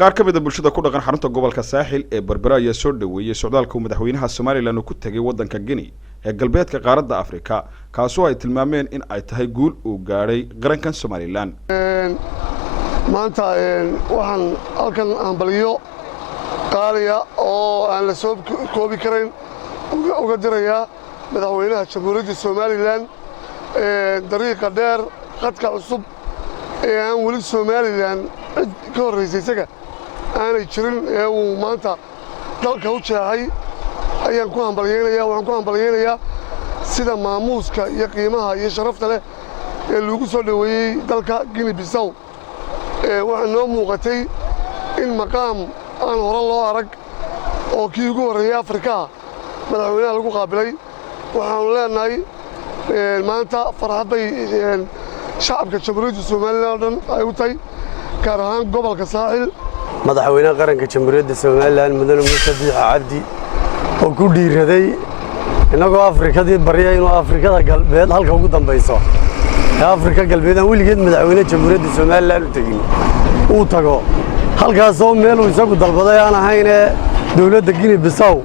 qaar ka mid ah bulshada ku dhaqan xarunta gobolka Saaxil ee Berbera ayaa soo dhaweeyay socdaalka madaxweynaha Soomaaliland uu ku tagay wadanka Guinea ee galbeedka qaaradda Afrika kaasoo ay tilmaameen in ay tahay guul uu gaaray qarankan Soomaaliland maanta waxaan halkan ambaliyo qaaliya oo aan la soo koobi karin uga diraya madaxweynaha jamhuuriyadda Soomaaliland dariiqa dheer qadka cusub ee aan wali Soomaaliland ka horeysay isaga aanay jirin ee uu maanta dalka u jeexay ayaan ku hambalyeeynaya sida maamuuska iyo qiimaha iyo sharafta leh ee lagu soo dhaweeyay dalka Guinea Bissau waxaa noo muuqatay in maqaam aan hore loo arag oo kii ugu horeeyay Afrika madaxweynaha lagu qaabilay waxaan leenahay maanta farxad bay shacabka jamhuuriyadda Soomaaliland ay u tahay gaar ahaan gobolka Saaxil madaxweynaha qaranka jamhuuriyadda Soomaaliland mudane Muuse Biixi Cabdi oo ku dhiiraday inagoo Afrikadii bariyay inuu Afrikada galbeed halka ugu dambayso Afrika galbeed aan weligeed madaxweynaha jamhuuriyadda Soomaaliland u tagin uu tago halkaas oo meel uu isagu dalbaday aan ahayn dawladda Guinea Bissau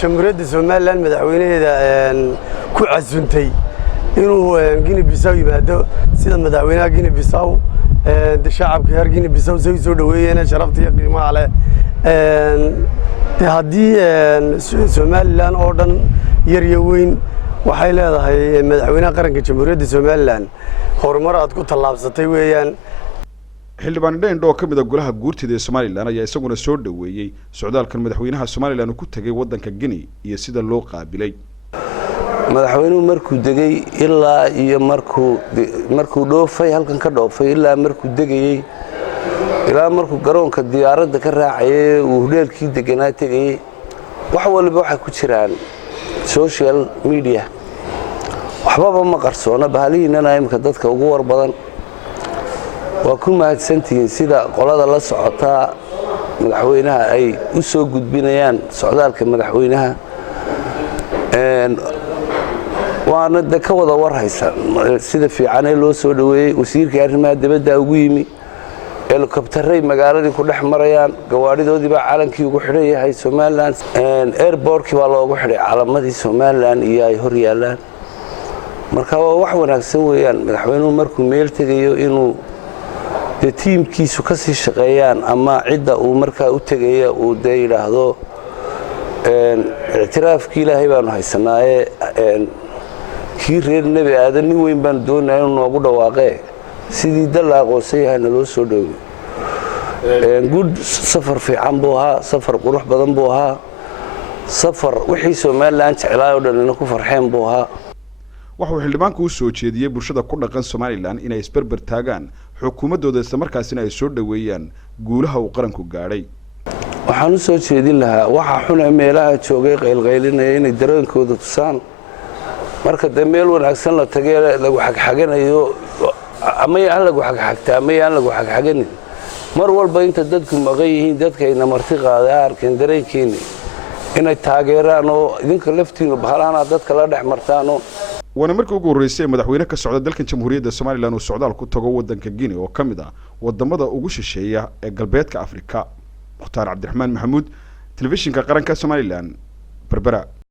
jamhuuriyadda Soomaaliland madaxweynaheeda ku casuntay inuu Guinea Bissau yimaado sida madaxweynaha Guinea Bissau shacabka reer Guinea Bissau soo dhaweeyeen sharafta iyo qiimaha leh haddii Soomaaliland oo dhan yar iyo weyn waxay leedahay madaxweynaha qaranka jamhuuriyadda Soomaaliland horumar aad ku tallaabsatay weeyaan xildhibaan Dheendho ka mid ah golaha guurtida ee Soomaaliland ayaa isaguna soo dhaweeyay socdaalkan madaxweynaha Soomaaliland ku tagay wadanka Guinea iyo sida loo qaabilay madaxweynuhu markuu degay ilaa iyo markuu dhoofay halkan ka dhoofay ilaa markuu degayay ilaa markuu garoonka diyaaradda ka raacayay uu hudheelkii deganaa tagay wax walba waxa ku jiraan social media waxba ma qarsoona bahalihiinana imka dadka ugu war badan waa ku mahadsantihiin sida qolada la socota madaxweynaha ay u soo gudbinayaan socdaalka madaxweynaha waana ka wada war haysan sida fiican ee loo soo dhaweeyay wasiirka arrimaha dibadda ugu yimi helicopteray magaaladii ku dhex marayaan gawaaridoodii baa calankii ugu xidhan yahay Soomaaliland airportkii baa loogu xidhay calamadii Soomaaliland iyo ay hor yaalaan marka waa wax wanaagsan weeyaan madaxweynuhu markuu meel tagayo inuu tiimkiisu ka sii shaqeeyaan ama cidda uu markaa u tagayo uu yiraahdo اعترافكي إلهي بانو هايساناي كي رير نبي آدن ني وين بان دوناي inuu noogu dhawaaqay sidii dalaaqoosay hayna loo soo dhaweeyay good safar fiican buu ahaa safar qurux badan buu ahaa safar wixii Soomaaliland jeclaa oo dhan ku farxeen buu ahaa wuxuu xildhibaanku u soo jeediyay bulshada ku dhaqan Soomaaliland inay isbarbar taagaan xukuumadooda isla markaasina ay soo dhaweeyaan guulaha uu qaranku gaadhay waxaan u soo jeedin lahaa waxa xun meelaha joogay qaylqaylinaya inay dareenkooda tusaan marka meel wanaagsan la tagay lagu xagxaganayo ama aan lagu xagxagtaa ama aan lagu xagxaganin mar walba inta dadku maqan yihiin dadka ay namarti qaadaan arkeen dareenkeena inay taageeraan oo idinka laftiinu bahalana dadka la dhex martaan wana markii ugu horeysay madaxweyne ka socda dalka jamhuuriyadda Soomaaliland uu socdaal ku tago wadanka Guinea oo kamid ah wadamada ugu shisheeya ee galbeedka Afrika Mukhtaar Cabdiraxmaan Maxamuud telefishinka qaranka Soomaaliland Berbera